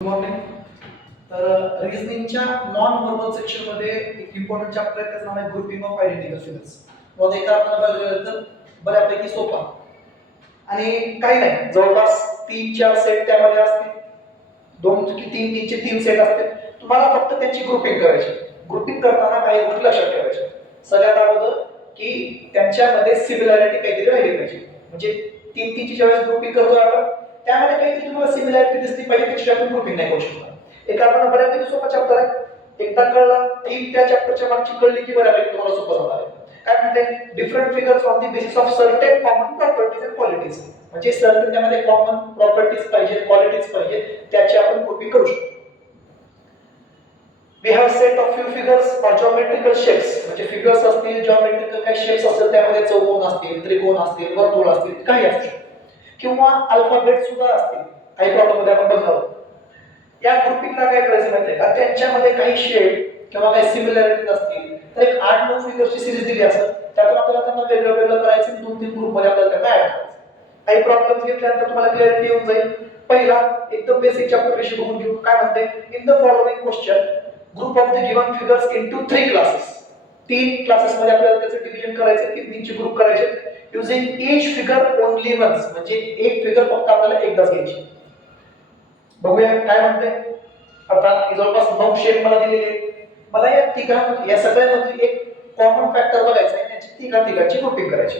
Morning. तर रिझनिंगच्या non verbal section मध्ये एक इम्पॉर्टंट चॅप्टर आहे, त्याचं नाव आहे ग्रुपिंग ऑफ आयडेंटिकल फिगर्स. मग एका अर्थाने बघितलं तर बऱ्यापैकी सोपा आणि काही नाही, जवळपास 3-4 सेट त्यामध्ये असतील, 2 की 3 3 सेट असतील. तुम्हाला फक्त त्यांची ग्रुपिंग करायची. ग्रुपिंग करताना काही गोष्टी लक्षात ठेवायच्या. सगळ्यात अगोदर की त्यांच्यामध्ये सिमिलॅरिटी काहीतरी राहिली पाहिजे. म्हणजे 3 ज्यावेळेस ग्रुपिंग करतो आपण, त्यामध्ये काहीतरी तुम्हाला सिमिलॅरिटी दिसली पाहिजे, त्याची आपण ग्रुपिंग नाही करू शकणार. एक आपण बऱ्यापैकी सोपा चॅप्टर आहे. एकदा कळला की त्या चॅप्टरच्या मागची कळली की बऱ्यापैकी तुम्हाला सोपं जाणार आहे. काय म्हणते, different figures on the basis of certain common properties and qualities. म्हणजे सर्टेन त्यामध्ये कॉमन प्रॉपर्टीज पाहिजे, क्वालिटीज पाहिजे, त्याची आपण ग्रुपिंग करू शकतो. We have set of few figures or geometrical shapes. म्हणजे फिगर्स असतील, geometrical काही शेप्स असतील, त्यामध्ये चौकोन असतील, त्रिकोण असतील, वर्तुळ असतील, काही असू शकते. किंवा अल्फाबेट सुद्धा असतील. काही प्रॉब्लेम मध्ये आपण बघणार आहोत. या ग्रुपिंगला काय करायचं माहिती आहे का, त्यांच्यामध्ये काही शेप किंवा काही सिमिलॅरिटीज असतील तर एक 8-9 फिगर्सची सिरीज दिली असेल, त्यातून आपल्याला त्यांना वेगळं करायचं, 2-3 ग्रुप मध्ये आपल्याला त्यांना ऍड करायचं. काही प्रॉब्लेम्स घेतल्यानंतर तुम्हाला क्लिअरिटी येऊन जाईल. पहिला एकदम बेसिक चॅप्टर विषय बघून घेऊ. काय म्हणते, in the following question group of the given figures into 3 classes. 3 classes मध्ये आपल्याला त्याचं डिव्हिजन करायचं, 3 ग्रुप करायचे. Using each figure only once, म्हणजे एक फिगर फक्त आपल्याला एकदाच घ्यायची. बघूया काय म्हणते. आता जवळपास 9 शेप मला दिलेले आहेत. मला या सगळ्यांमध्ये एक कॉमन फॅक्टर बघायचा आहे, त्याची तिघांची ग्रुपिंग करायची.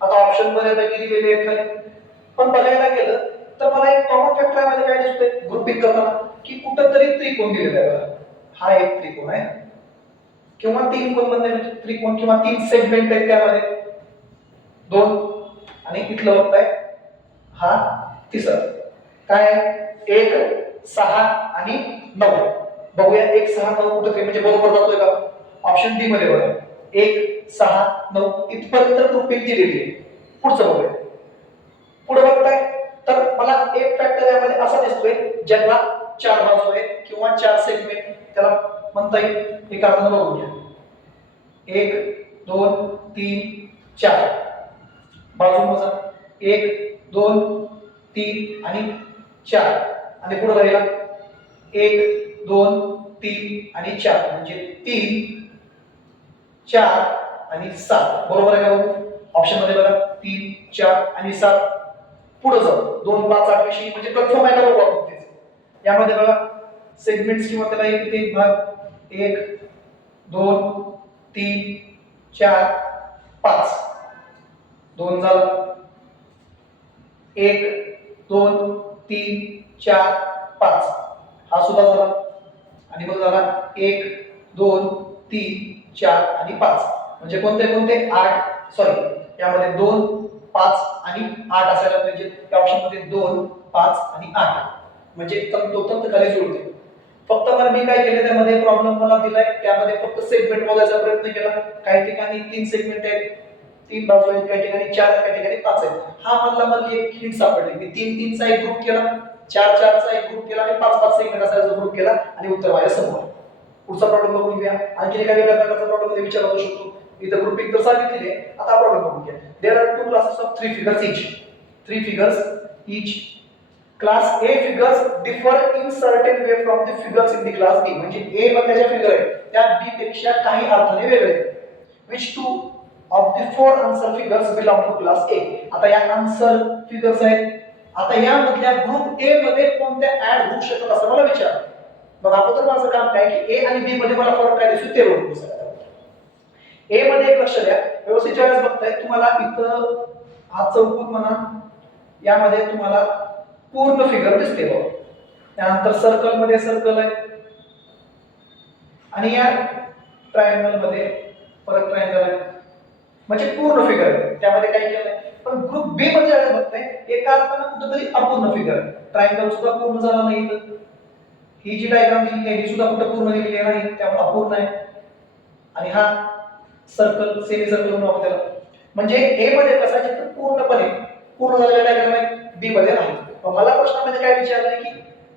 आता ऑप्शन मध्ये दिलेले आहेत खाली, पण बघायला गेलं तर मला एक कॉमन फॅक्टर मध्ये काय दिसतंय ग्रुपिंग करताना, की कुठंतरी त्रिकोण दिलेला आहे. हा एक त्रिकोण आहे किंवा 3 कोण मध्ये त्रिकोण किंवा 3 सेगमेंट आहेत, त्यामध्ये 2 आणि इथलं बघताय हा तिसरा काय 1, 6 आणि 9. बघूया 1, 6, 9 कुठे काय, म्हणजे बरोबर जातोय का. ऑप्शन डी मध्ये बघा 1, 6, 9 इथपर्यंत ग्रुपिंग दिलेली आहे. पुढचं बघूया. पुढे बघताय तर मला एक फॅक्टर यामध्ये असा दिसतोय ज्याला 4 बाजू आहेत किंवा 4 सेगमेंट त्याला म्हणता येईल. एक आपण बघूया 1, 2, 3, 4 बाजू मोजा 1, 2, 3 आणि 4 आणि पुढे राहिला 1, 2, 3 आणि 4 म्हणजे 3, 4 आणि 7. बरोबर आहे का बघू. ऑप्शन मध्ये बघा 3, 4 आणि 7. पुढे जाऊ 2, 5, 8 विषयी म्हणजे कन्फर्म आहे का बघू आपण तेच. यामध्ये बघा सेगमेंट्स किंवा त्याला एक भाग 1, 2, 3, 4, 5. 2 झाला 1, 2, 3, 4, 5. हा सुद्धा झाला आणि मग झाला 1, 2, 3, 4 आणि 5. म्हणजे कोणते 8 सॉरी यामध्ये 2, 5 आणि 8 असायला पाहिजे. त्या ऑप्शन मध्ये 2, 5 आणि 8 म्हणजे तंतोतंत खाली जुळते. फक्त मला मी काय केलं, त्यामध्ये प्रॉब्लेम मला दिलाय, त्यामध्ये फक्त सेगमेंट मोजायचा प्रयत्न केला. काही ठिकाणी 3 सेगमेंट आहेत, 3 बाजू आहेत, काही ठिकाणी 4, काही ठिकाणी 5 आहेत. हा मला एक हिंट सापडली. मी 3 चा एक ग्रुप केला, 4 चा एक ग्रुप केला आणि 5 सेगमेंट असा ग्रुप केला आणि उत्तर माझ्या समोर. पुढचा प्रॉब्लेम बघून घ्या. आणखी एका वेगळ्या प्रकारचा प्रॉब्लेम मध्ये विचारला शकतो. इथं ग्रुपिंग तर सांगितलेली आहे. आता प्रॉब्लेम बघून घ्या. There are 2 classes of 3 figures each. 3 figures each. Class A figures differ in certain way from the figures in the class B. म्हणजे A मध्ये ज्या फिगर आहेत त्या B पेक्षा काही अर्थाने वेगळे आहेत. Which two of the 4 answer figures belong to class A? आता या आन्सर फिगर्स आहेत. आता या मधल्या ग्रुप A मध्ये कोणत्या ऍड होऊ शकतात असं मला विचार. मग अगोदर माझं काम काय की A आणि B मध्ये मला फरक काय दिसतो ते ओळखू शकतो. A मध्ये एक लक्ष द्या, व्यवस्थित ज्यावेळेस बघताय तुम्हाला इथं हा चौकोन म्हणा, यामध्ये तुम्हाला पूर्ण फिगर दिसते बघा. त्यानंतर सर्कल मध्ये सर्कल आहे आणि या ट्रायंगल मध्ये परत ट्रायंगल आहे, म्हणजे पूर्ण फिगर आहे. त्यामध्ये काय केलंय, पण ग्रुप बी मध्ये ज्यावेळेस बघताय एका अर्थाने कुठेतरी अपूर्ण फिगर आहे. ट्रायंगल सुद्धा पूर्ण झाला नाही. ही जी डायग्राम दिलेली आहे ही सुद्धा कुठे पूर्ण दिलेली नाही, त्यामुळे अपूर्ण आहे. आणि हा सर्कल सेमी सर्कल म्हणून त्याला, म्हणजे ए मध्ये कसं आहे पूर्णपणे पूर्ण झालेला डायग्राम आहे, बी मध्ये नाही. मला प्रश्नामध्ये काय विचारलंय की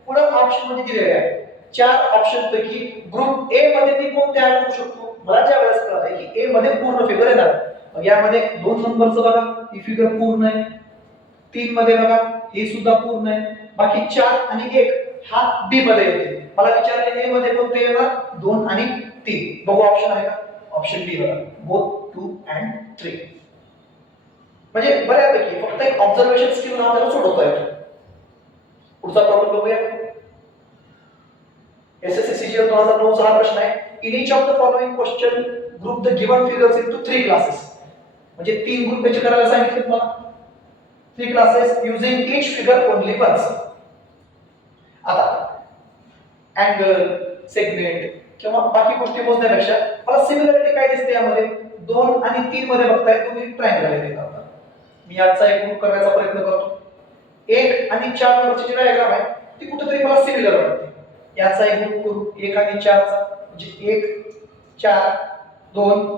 पुढे ऑप्शन मध्ये दिलेले आहे 4 ऑप्शन पैकी ग्रुप ए मध्ये मी कोणते ऍड करू शकतो. मला ज्या वेळेस कळलं की ए मध्ये पूर्ण फिगर येणार, मग यामध्ये 2 नंबरचं बघा ही फिगर पूर्ण आहे, 3 मध्ये बघा हे सुद्धा पूर्ण आहे, बाकी 4 आणि 1 हा बी मध्ये येते. मला विचारले ए मध्ये कोणते येणार 2 आणि 3. बघू ऑप्शन आहे का? ऑप्शन बी बघा, बोथ 2 अँड 3. म्हणजे बऱ्यापैकी फक्त एक ऑब्झर्वेशन स्किल आपल्याला सोडवता येतो. पुढचा प्रॉब्लेम बघूया. एसएससी सीजीएल 2009 चा हा प्रश्न आहे. In each of the following question group the given figures into 3 classes. म्हणजे 3 ग्रुप त्याचे करायला सांगितले तुम्हाला. 3 classes using each figure only once. आता अँगल, सेगमेंट किंवा बाकी गोष्टी मोजण्यापेक्षा मला सिमिलरिटी काय दिसते यामध्ये? 2 आणि 3 मध्ये बघताय तुम्ही ट्रायंगल आहे देतात. मी याचा एक ग्रुप करण्याचा प्रयत्न करतो. 1 आणि 4 नंबरची जी डायग्राम आहे ती कुठेतरी मला सिमिलर वाटते. याचा एक ग्रुप करू 1 आणि 4 चा, म्हणजे 1 4 2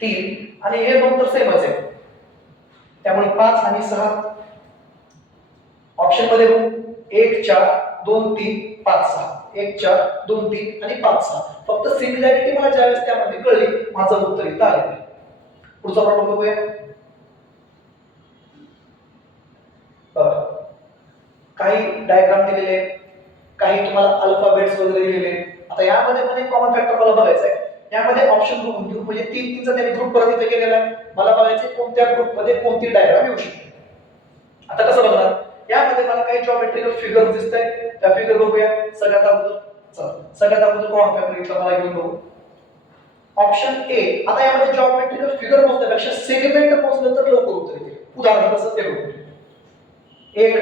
3 आणि हे दोन तर सेमच आहे. त्यामुळे 5 आणि 6 ऑप्शन मध्ये बघू 1 4 2 3 5 6 1 4 2 3 आणि 5 6. फक्त सिमिलॅरिटी मला ज्यावेळेस त्यामध्ये कळली माझं उत्तर इथं आलं. पुढचा प्रॉब्लेम बघूया. काही डायग्राम दिलेले आहेत, काही तुम्हाला अल्फाबेट्स वगैरे दिलेले आहेत. आता यामध्ये पण एक कॉमन फॅक्टर मला बघायचा आहे. यामध्ये ऑप्शन बघून घेऊ, म्हणजे 3 चा त्याने ग्रुप परत इथे केलेला आहे. मला बघायचे कोणत्या ग्रुपमध्ये कोणती डायग्राम येऊ शकते. आता कसं बघणार? यामध्ये मला काही जॉमेट्रिकल फिगर्स दिसत आहेत. त्या फिगर बघूया. सगळ्यात अगोदर कॉमन फॅक्टर इथला मला घेऊन बघू. Option A. आता यामध्ये जॉमेट्रिकल फिगर मोजण्यापेक्षा सेगमेंट मोजलं तर लवकर उत्तर येते. उदाहरण कसं ते बघू. 1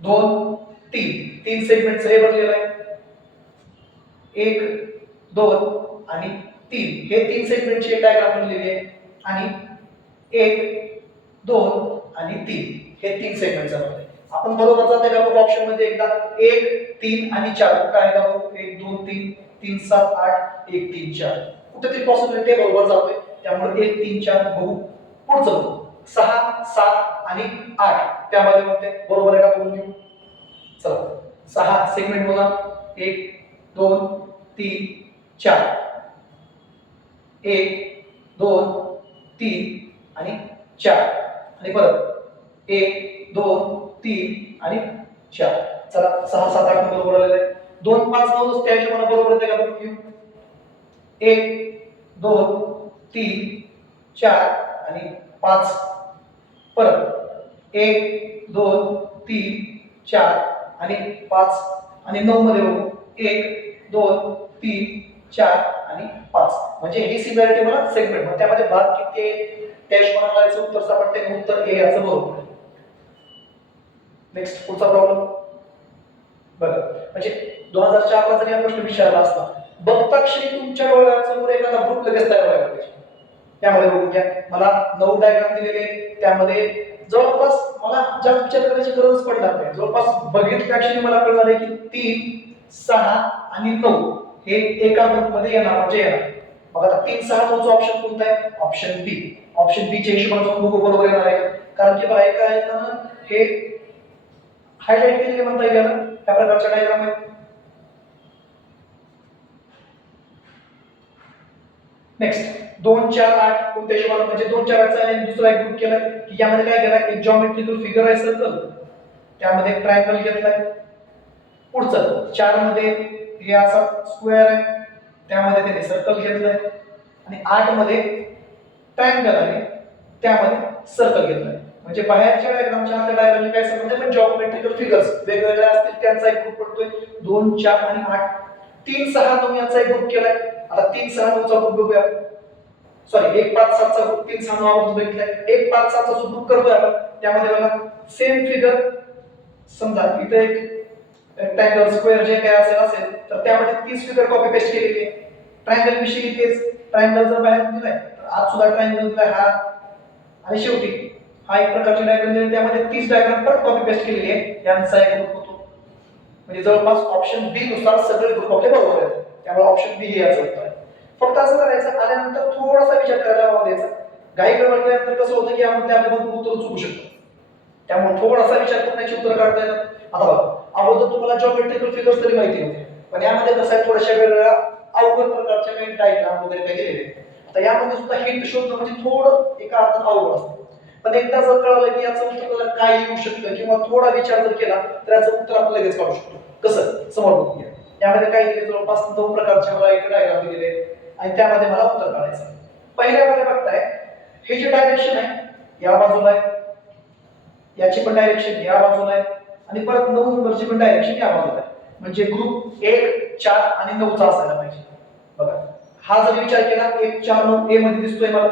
2 3 3 सेगमेंटचं हे बनलेलं आहे. 1 2 आणि 3 हे 3 सेगमेंटची एक डायग्राम बनलेली आहे. आणि 1 2 आणि 3 हे 3 सेगमेंटचं बनलंय. आपण बरोबर जाते का बघू ऑप्शन मध्ये एकदा. 1 3 आणि 4 काय का बघू. 1 2 3 3 7 8 1 3 4 कुठेतरी पॉसिबिलिटी बरोबर जातोय. त्यामुळे 1 3 4 बघू. पुढचं बघू 6 7 आणि 8 त्यामध्ये म्हणते बरोबर आहे का बघून घेऊ. चला 6 सेगमेंट बघा. 1 2 3 4 1 2 3 आणि 4 आणि परत 1 2 3 आणि 4. चला 6 7 8 बरोबर आलेलं आहे. 2 5 9 त्या हिशोबाने बरोबर येते का बघून घेऊ. 1 2 3 4 आणि 5 परत 1 2 3 4 आणि 5 आणि 9 मध्ये बघू 1 2 3 4 आणि 5. म्हणजे ही सिमिलरिटी मला सेगमेंट म्हणजे त्यामध्ये भाग किती आहे त्या हिशोबाने मला याचं उत्तर सापडते. उत्तर ए याचं बरोबर आहे. नेक्स्ट पुढचा प्रॉब्लेम बघा. म्हणजे 2004 ला जर या प्रश्न विचारला असता बघता क्षणी तुमच्या डोळ्यासमोर एखादा ग्रुप लगेच तयार व्हायला पाहिजे. त्यामध्ये बघू घ्या मला 9 डायग्राम दिलेले आहेत. त्यामध्ये जवळपास मला जास्त विचार करायची गरज पडणार नाही. जवळपास बघितल्या क्षणी मला कळणार आहे की 3 6 आणि 9 हे एका ग्रुप मध्ये येणार म्हणजे येणार. मग आता 3 6 9 चा ऑप्शन कोणता आहे? ऑप्शन बी. ऑप्शन बी च्या हिशोबाने जाऊन बघू बरोबर येणार आहे. कारण की बघा एका यानं हे हायलाइट केलेले म्हणता येईल ना त्या प्रकारच्या डायग्राम आहे. नेक्स्ट 2 4 8 कोणत्या हिशोबाने म्हणजे 2 4 चा आणि दुसरा एक ग्रुप केलाय की यामध्ये काय केलाय एक जॉमेट्रिकल फिगर आहे सर्कल त्यामध्ये एक ट्रायंगल घेतलाय. पुढचं 4 मध्ये हे असा स्क्वेअर आहे त्यामध्ये त्याने सर्कल घेतलाय. आणि 8 मध्ये ट्रायंगल आहे त्यामध्ये सर्कल घेतलाय. म्हणजे बाहेरच्या डायग्रामच्या आतल्या डायग्रामचे काय संबंध आहे पण जॉमेट्रिकल फिगर्स वेगवेगळे असतील त्यांचा एक ग्रुप पडतोय. 2 4 आणि 8 3 6 9 याचा एक ग्रुप केलाय. आता 3 6 9 चा ग्रुप बघूया. सॉरी 1 5 7 चा ग्रुप 3 6 9 आपण बघितलाय. 1 5 7 चा जो ग्रुप करतोय आपण त्यामध्ये बघा सेम फिगर समजा इथे एक रेक्टँगल स्क्वेअर जे काय असेल तर त्यामध्ये 30 फिगर कॉपी पेस्ट केलेली आहे. ट्रायंगल विषयी तेच ट्रायंगल जर बाहेर दिलाय तर आत सुद्धा ट्रायंगल दिलाय हा आणि शेवटी हा एक प्रकारची डायग्राम दिली त्यामध्ये 30 डायग्राम परत कॉपी पेस्ट केलेली आहे. यांचा एक ग्रुप होतो. म्हणजे जवळपास ऑप्शन बी नुसार सगळे ग्रुप आपले बरोबर आहेत. त्यामुळे ऑप्शन बी हे याचं उत्तर आहे. फक्त असं करायचं आल्यानंतर थोडासा विचार करायला हवा द्यायचा. घाई गडबड केल्यानंतर कसं होतं की यामध्ये आपले भरपूर उत्तर चुकू शकतो. त्यामुळे थोडासा विचार करण्याची उत्तर काढता येतात. आता बघा अगोदर तुम्हाला जॉमेट्रिकल फिगर्स तरी माहिती होते पण यामध्ये कसं आहे थोड्याशा वेगवेगळ्या अवघड प्रकारच्या काही डायग्राम वगैरे काही दिलेले आहेत. आता यामध्ये सुद्धा हिंट शोधणं म्हणजे थोडं एका अर्थाने अवघड असतं. पण एकदा जर कळलं की याचं उत्तर आपल्याला काय येऊ शकतं किंवा थोडा विचार जर केला तर याचं उत्तर आपण लगेच काढू शकतो. कसं समोर बघूया. यामध्ये काय दिले जवळपास 9 प्रकारचे मला एक डायग्राम दिलेले आणि त्यामध्ये मला उत्तर काढायचं. पहिल्यामध्ये बघताय हे जे डायरेक्शन आहे या बाजूला आहे, याची पण डायरेक्शन या बाजूला आहे आणि परत 9 नंबरची पण डायरेक्शन या बाजूला आहे. म्हणजे ग्रुप 1 4 आणि 9 चा असायला पाहिजे. बघा हा जर विचार केला 1 4 9 ए मध्ये दिसतोय मला.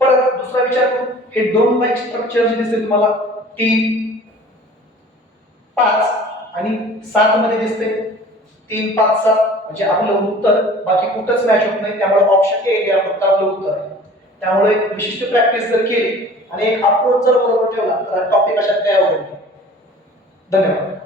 परत दुसरा विचार करू हे 2 लाईक स्ट्रक्चर जे दिसते तुम्हाला 3 5 आणि 7 मध्ये दिसते 3 5 7 म्हणजे आपलं उत्तर बाकी कुठंच मॅच होत नाही. त्यामुळे ऑप्शन ए हे फक्त आपलं उत्तर आहे. त्यामुळे एक विशिष्ट प्रॅक्टिस जर केली आणि एक अप्रोच जर बरोबर ठेवला तर टॉपिक अशा तयार होईल. धन्यवाद.